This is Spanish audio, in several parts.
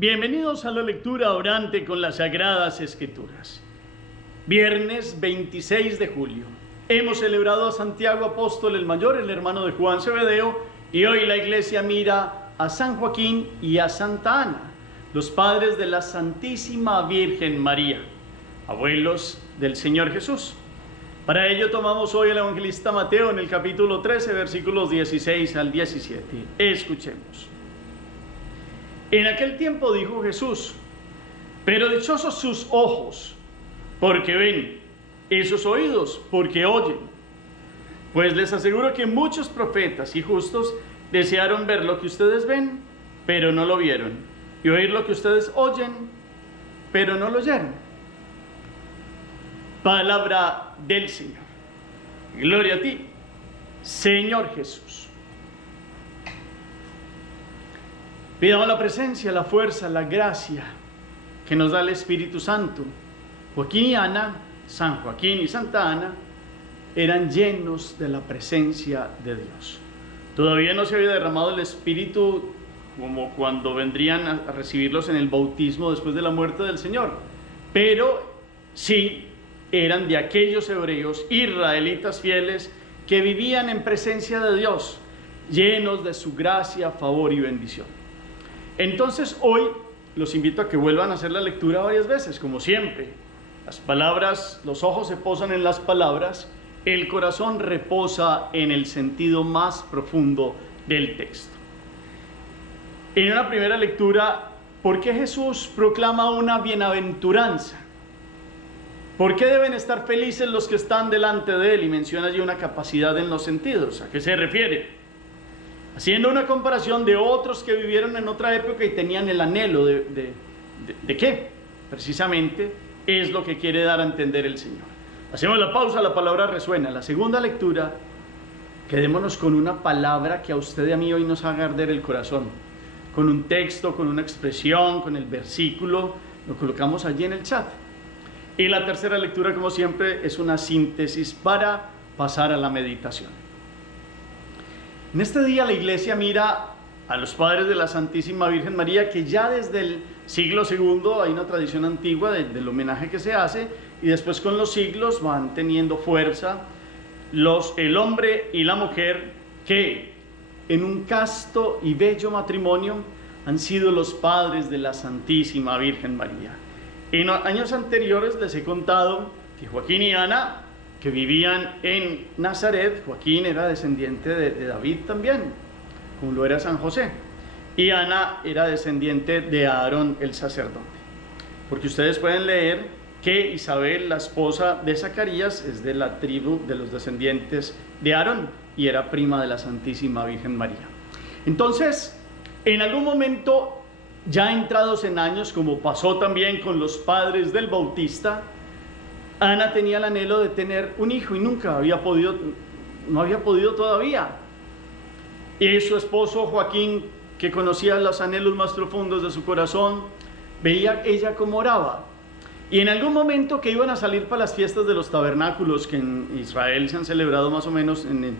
Bienvenidos a la lectura orante con las Sagradas Escrituras. Viernes 26 de julio. Hemos celebrado a Santiago Apóstol el Mayor, el hermano de Juan Zebedeo, y hoy la iglesia mira a San Joaquín y a Santa Ana, los padres de la Santísima Virgen María, abuelos del Señor Jesús. Para ello tomamos hoy el evangelista Mateo en el capítulo 13, versículos 16 al 17. Escuchemos. En aquel tiempo dijo Jesús: pero dichosos sus ojos, porque ven, y sus oídos, porque oyen. Pues les aseguro que muchos profetas y justos desearon ver lo que ustedes ven, pero no lo vieron, y oír lo que ustedes oyen, pero no lo oyeron. Palabra del Señor. Gloria a ti, Señor Jesús. Pidamos la presencia, la fuerza, la gracia que nos da el Espíritu Santo. Joaquín y Ana, San Joaquín y Santa Ana, eran llenos de la presencia de Dios. Todavía no se había derramado el Espíritu como cuando vendrían a recibirlos en el bautismo después de la muerte del Señor, pero sí eran de aquellos hebreos, israelitas fieles, que vivían en presencia de Dios, llenos de su gracia, favor y bendición. Entonces hoy los invito a que vuelvan a hacer la lectura varias veces, como siempre. Las palabras, los ojos se posan en las palabras, el corazón reposa en el sentido más profundo del texto. En una primera lectura, ¿por qué Jesús proclama una bienaventuranza? ¿Por qué deben estar felices los que están delante de Él? Y menciona allí una capacidad en los sentidos. ¿A qué se refiere? Haciendo una comparación de otros que vivieron en otra época y tenían el anhelo ¿de qué? Precisamente es lo que quiere dar a entender el Señor. Hacemos la pausa, la palabra resuena. La segunda lectura, quedémonos con una palabra que a usted y a mí hoy nos haga arder el corazón. Con un texto, con una expresión, con el versículo, lo colocamos allí en el chat. Y la tercera lectura, como siempre, es una síntesis para pasar a la meditación. En este día la iglesia mira a los padres de la Santísima Virgen María, que ya desde el siglo II hay una tradición antigua del homenaje que se hace, y después con los siglos van teniendo fuerza el hombre y la mujer que en un casto y bello matrimonio han sido los padres de la Santísima Virgen María. En años anteriores les he contado que Joaquín y Ana, que vivían en Nazaret, Joaquín era descendiente de David también, como lo era San José, y Ana era descendiente de Aarón el sacerdote. Porque ustedes pueden leer que Isabel, la esposa de Zacarías, es de la tribu de los descendientes de Aarón y era prima de la Santísima Virgen María. Entonces, en algún momento, ya entrados en años, como pasó también con los padres del Bautista, Ana tenía el anhelo de tener un hijo y no había podido todavía. Y su esposo Joaquín, que conocía los anhelos más profundos de su corazón, veía ella cómo oraba. Y en algún momento que iban a salir para las fiestas de los tabernáculos, que en Israel se han celebrado más o menos en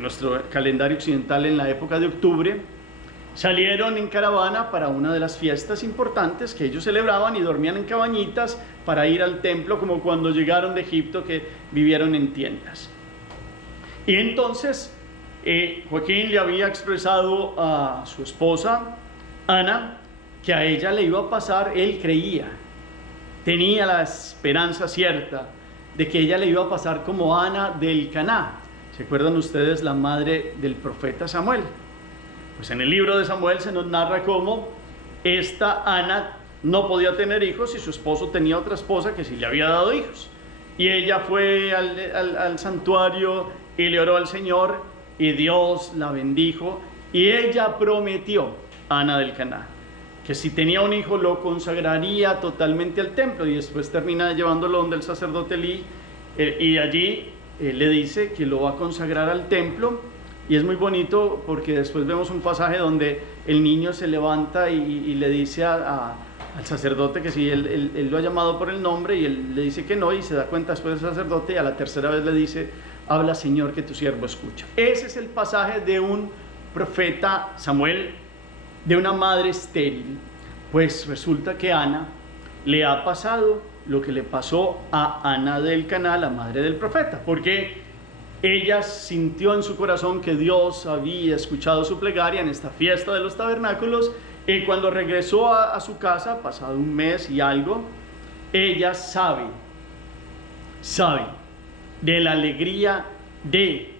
nuestro calendario occidental en la época de octubre, salieron en caravana para una de las fiestas importantes que ellos celebraban y dormían en cabañitas para ir al templo, como cuando llegaron de Egipto, que vivieron en tiendas. Y entonces Joaquín le había expresado a su esposa Ana que a ella le iba a pasar, él creía, tenía la esperanza cierta de que ella le iba a pasar como Ana del Caná. ¿Se acuerdan ustedes la madre del profeta Samuel? Pues en el libro de Samuel se nos narra cómo esta Ana no podía tener hijos y su esposo tenía otra esposa que sí le había dado hijos. Y ella fue al santuario y le oró al Señor y Dios la bendijo. Y ella prometió, Ana del Caná, que si tenía un hijo lo consagraría totalmente al templo. Y después termina llevándolo donde el sacerdote Elí y allí le dice que lo va a consagrar al templo. Y es muy bonito porque después vemos un pasaje donde el niño se levanta y le dice al sacerdote que sí, él lo ha llamado por el nombre y él le dice que no, y se da cuenta después del sacerdote y a la tercera vez le dice: habla, Señor, que tu siervo escucha. Ese es el pasaje de un profeta Samuel, de una madre estéril, Pues resulta que Ana le ha pasado lo que le pasó a Ana del Caná, la madre del profeta, porque ella sintió en su corazón que Dios había escuchado su plegaria en esta fiesta de los tabernáculos, y cuando regresó a su casa, pasado un mes y algo, ella sabe de la alegría de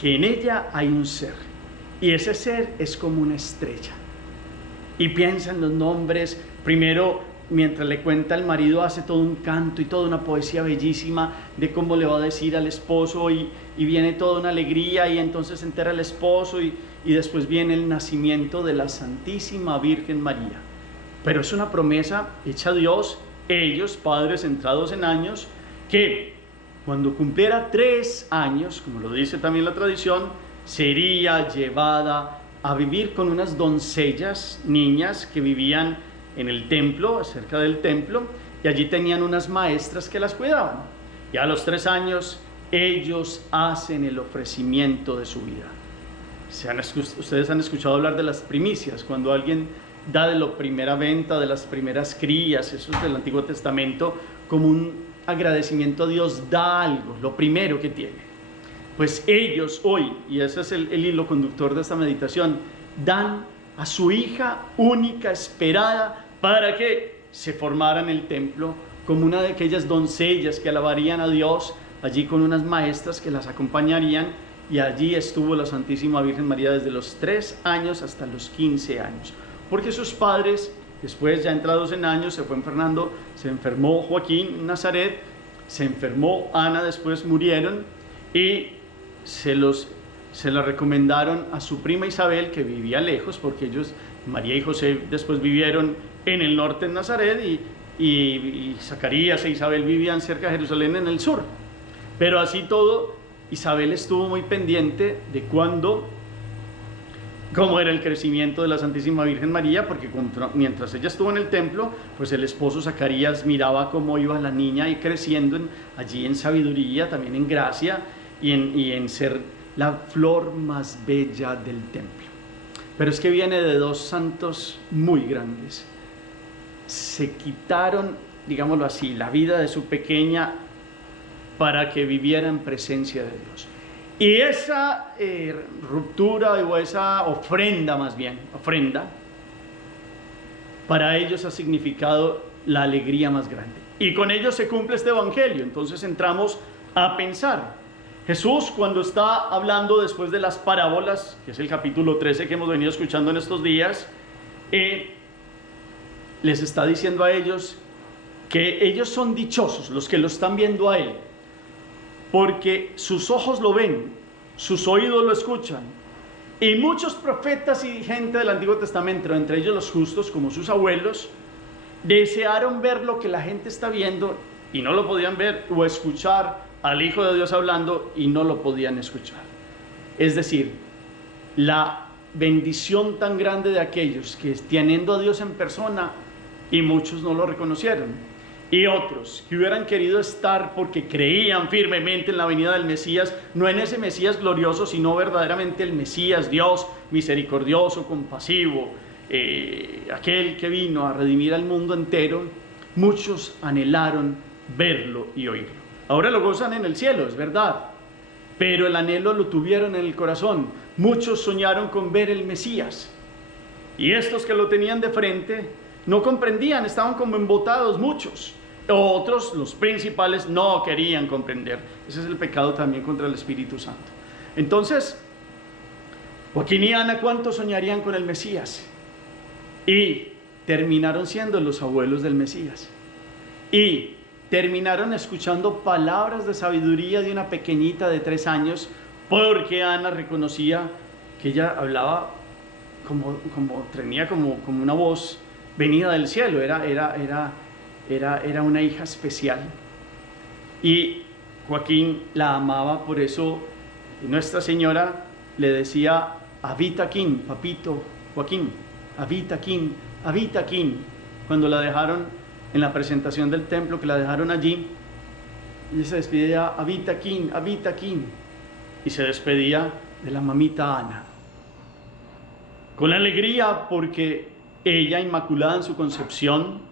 que en ella hay un ser, y ese ser es como una estrella. Y piensa en los nombres. Primero, mientras le cuenta al marido, hace todo un canto y toda una poesía bellísima de cómo le va a decir al esposo, y viene toda una alegría, y entonces se entera el esposo, y después viene el nacimiento de la Santísima Virgen María. Pero es una promesa hecha a Dios, ellos, padres entrados en años, que cuando cumpliera 3 años, como lo dice también la tradición, sería llevada a vivir con unas doncellas, niñas que vivían en el templo, cerca del templo, y allí tenían unas maestras que las cuidaban. Y a los 3 años ellos hacen el ofrecimiento de su vida. Ustedes han escuchado hablar de las primicias, cuando alguien da de la primera venta, de las primeras crías, eso es del Antiguo Testamento, como un agradecimiento a Dios, da algo, lo primero que tiene. Pues ellos hoy, y ese es el hilo conductor de esta meditación, dan a su hija única, esperada, para que se formara en el templo como una de aquellas doncellas que alabarían a Dios, allí con unas maestras que las acompañarían, y allí estuvo la Santísima Virgen María desde los 3 años hasta los 15 años, porque sus padres, después ya entrados en años, se enfermó Joaquín en Nazaret, se enfermó Ana, después murieron, y se la recomendaron a su prima Isabel, que vivía lejos, porque ellos, María y José, después vivieron en el norte en Nazaret, y Zacarías e Isabel vivían cerca de Jerusalén en el sur. Pero así todo, Isabel estuvo muy pendiente de cómo era el crecimiento de la Santísima Virgen María, porque mientras ella estuvo en el templo, pues el esposo Zacarías miraba cómo iba la niña y creciendo allí en sabiduría, también en gracia, y en ser la flor más bella del templo. Pero es que viene de 2 santos muy grandes. Se quitaron, digámoslo así, la vida de su pequeña para que viviera en presencia de Dios. Y esa ruptura, o esa ofrenda, para ellos ha significado la alegría más grande. Y con ello se cumple este evangelio. Entonces entramos a pensar. Jesús, cuando está hablando después de las parábolas, que es el capítulo 13 que hemos venido escuchando en estos días, les está diciendo a ellos que ellos son dichosos, los que lo están viendo a Él, porque sus ojos lo ven, sus oídos lo escuchan. Y muchos profetas y gente del Antiguo Testamento, entre ellos los justos, como sus abuelos, desearon ver lo que la gente está viendo y no lo podían ver, o escuchar al Hijo de Dios hablando y no lo podían escuchar. Es decir, la bendición tan grande de aquellos que teniendo a Dios en persona, y muchos no lo reconocieron, y otros que hubieran querido estar porque creían firmemente en la venida del Mesías, no en ese Mesías glorioso, sino verdaderamente el Mesías, Dios misericordioso, compasivo, aquel que vino a redimir al mundo entero. Muchos anhelaron verlo y oírlo. Ahora lo gozan en el cielo, es verdad, pero el anhelo lo tuvieron en el corazón. Muchos soñaron con ver el Mesías, y estos que lo tenían de frente no comprendían, estaban como embotados muchos. Otros, los principales, no querían comprender. Ese es el pecado también contra el Espíritu Santo. Entonces, Joaquín y Ana, ¿cuántos soñarían con el Mesías? Y terminaron siendo los abuelos del Mesías. Y terminaron escuchando palabras de sabiduría de una pequeñita de 3 años, porque Ana reconocía que ella hablaba tenía como una voz venida del cielo, era una hija especial. Y Joaquín la amaba, por eso Nuestra Señora le decía: habita aquí, papito Joaquín, habita aquí. Cuando la dejaron en la presentación del templo, que la dejaron allí, ella se despedía: habita aquí, y se despedía de la mamita Ana, con alegría, porque ella inmaculada en su concepción,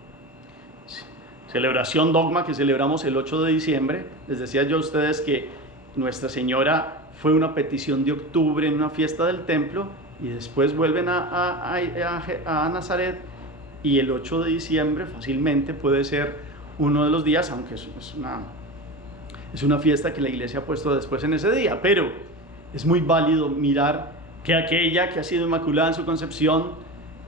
celebración dogma que celebramos el 8 de diciembre. Les decía yo a ustedes que Nuestra Señora fue una petición de octubre en una fiesta del templo, y después vuelven a Nazaret, y el 8 de diciembre fácilmente puede ser uno de los días, aunque es una fiesta que la iglesia ha puesto después en ese día, pero es muy válido mirar que aquella que ha sido inmaculada en su concepción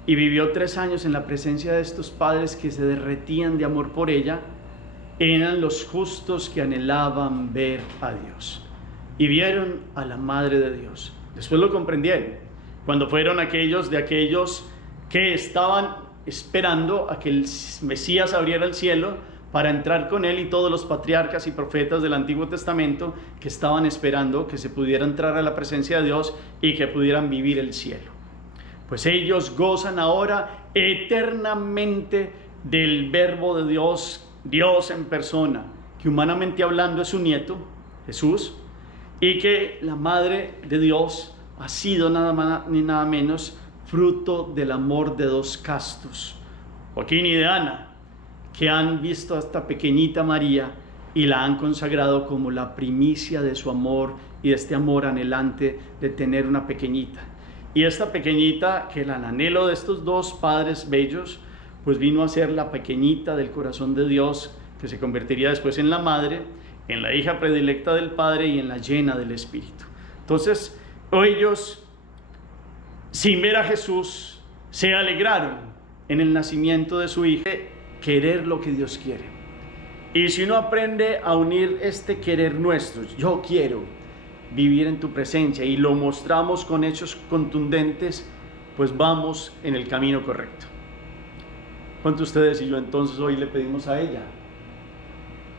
y vivió 3 años en la presencia de estos padres que se derretían de amor por ella, eran los justos que anhelaban ver a Dios y vieron a la Madre de Dios. Después lo comprendieron cuando fueron aquellos que estaban esperando a que el Mesías abriera el cielo para entrar con él, y todos los patriarcas y profetas del Antiguo Testamento que estaban esperando que se pudiera entrar a la presencia de Dios y que pudieran vivir el cielo. Pues ellos gozan ahora eternamente del Verbo de Dios, Dios en persona, que humanamente hablando es su nieto, Jesús, y que la Madre de Dios ha sido nada más ni nada menos fruto del amor de 2 castos, Joaquín y de Ana, que han visto a esta pequeñita María y la han consagrado como la primicia de su amor y de este amor anhelante de tener una pequeñita. Y esta pequeñita, que el anhelo de estos 2 padres bellos, pues vino a ser la pequeñita del corazón de Dios, que se convertiría después en la madre, en la hija predilecta del Padre y en la llena del Espíritu. Entonces, ellos, sin ver a Jesús, se alegraron en el nacimiento de su hija, querer lo que Dios quiere. Y si uno aprende a unir este querer nuestro, yo quiero vivir en tu presencia, y lo mostramos con hechos contundentes, pues vamos en el camino correcto. ¿Cuántos de ustedes y yo entonces hoy le pedimos a ella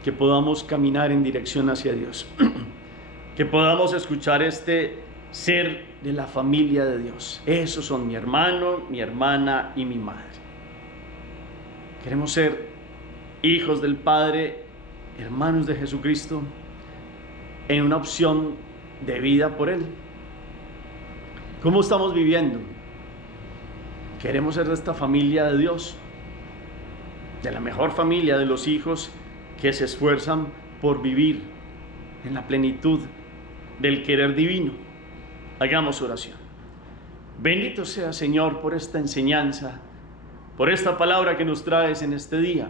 que podamos caminar en dirección hacia Dios? Que podamos escuchar este ser de la familia de Dios. Esos son mi hermano, mi hermana y mi madre. Queremos ser hijos del Padre, hermanos de Jesucristo, en una opción de vida por Él. ¿Cómo estamos viviendo? Queremos ser de esta familia de Dios, de la mejor familia, de los hijos que se esfuerzan por vivir en la plenitud del querer divino. Hagamos oración. Bendito sea, Señor, por esta enseñanza, por esta palabra que nos traes en este día.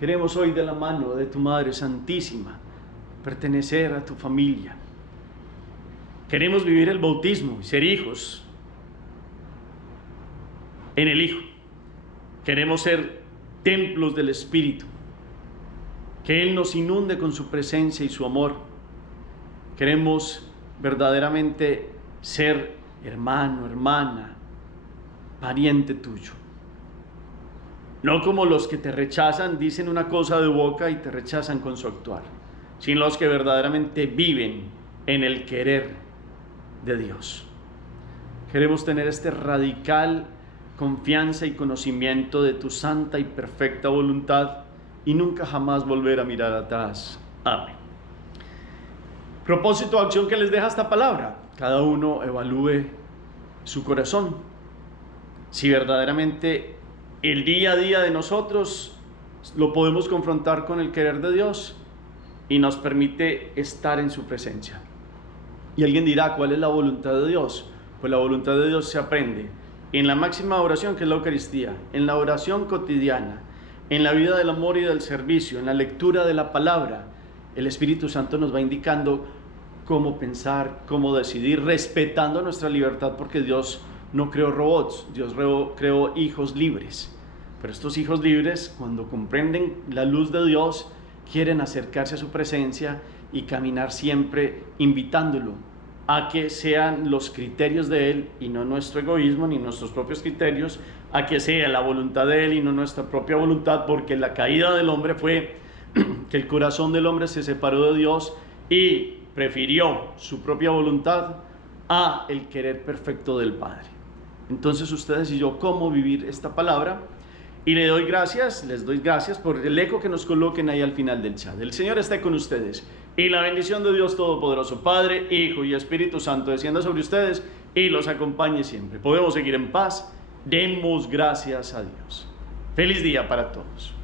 Queremos hoy, de la mano de tu Madre Santísima, pertenecer a tu familia. Queremos vivir el bautismo y ser hijos en el Hijo. Queremos ser templos del Espíritu, que Él nos inunde con su presencia y su amor. Queremos verdaderamente ser hermano, hermana, pariente tuyo. No como los que te rechazan, dicen una cosa de boca y te rechazan con su actuar, sino los que verdaderamente viven en el querer de Dios. Queremos tener este radical confianza y conocimiento de tu santa y perfecta voluntad, y nunca jamás volver a mirar atrás. Amén. Propósito, acción que les deja esta palabra: cada uno evalúe su corazón, si verdaderamente el día a día de nosotros lo podemos confrontar con el querer de Dios y nos permite estar en su presencia. Y alguien dirá, ¿cuál es la voluntad de Dios? Pues la voluntad de Dios se aprende en la máxima oración, que es la Eucaristía, en la oración cotidiana, en la vida del amor y del servicio, en la lectura de la palabra. El Espíritu Santo nos va indicando cómo pensar, cómo decidir, respetando nuestra libertad, porque Dios no creó robots, Dios creó hijos libres. Pero estos hijos libres, cuando comprenden la luz de Dios, quieren acercarse a su presencia y caminar siempre invitándolo a que sean los criterios de Él y no nuestro egoísmo ni nuestros propios criterios, a que sea la voluntad de Él y no nuestra propia voluntad, porque la caída del hombre fue que el corazón del hombre se separó de Dios y prefirió su propia voluntad a el querer perfecto del Padre. Entonces ustedes y yo, ¿cómo vivir esta palabra? Y les doy gracias por el eco que nos coloquen ahí al final del chat. El Señor esté con ustedes, y la bendición de Dios Todopoderoso, Padre, Hijo y Espíritu Santo, descienda sobre ustedes y los acompañe siempre. Podemos seguir en paz Demos gracias a Dios. Feliz día para todos.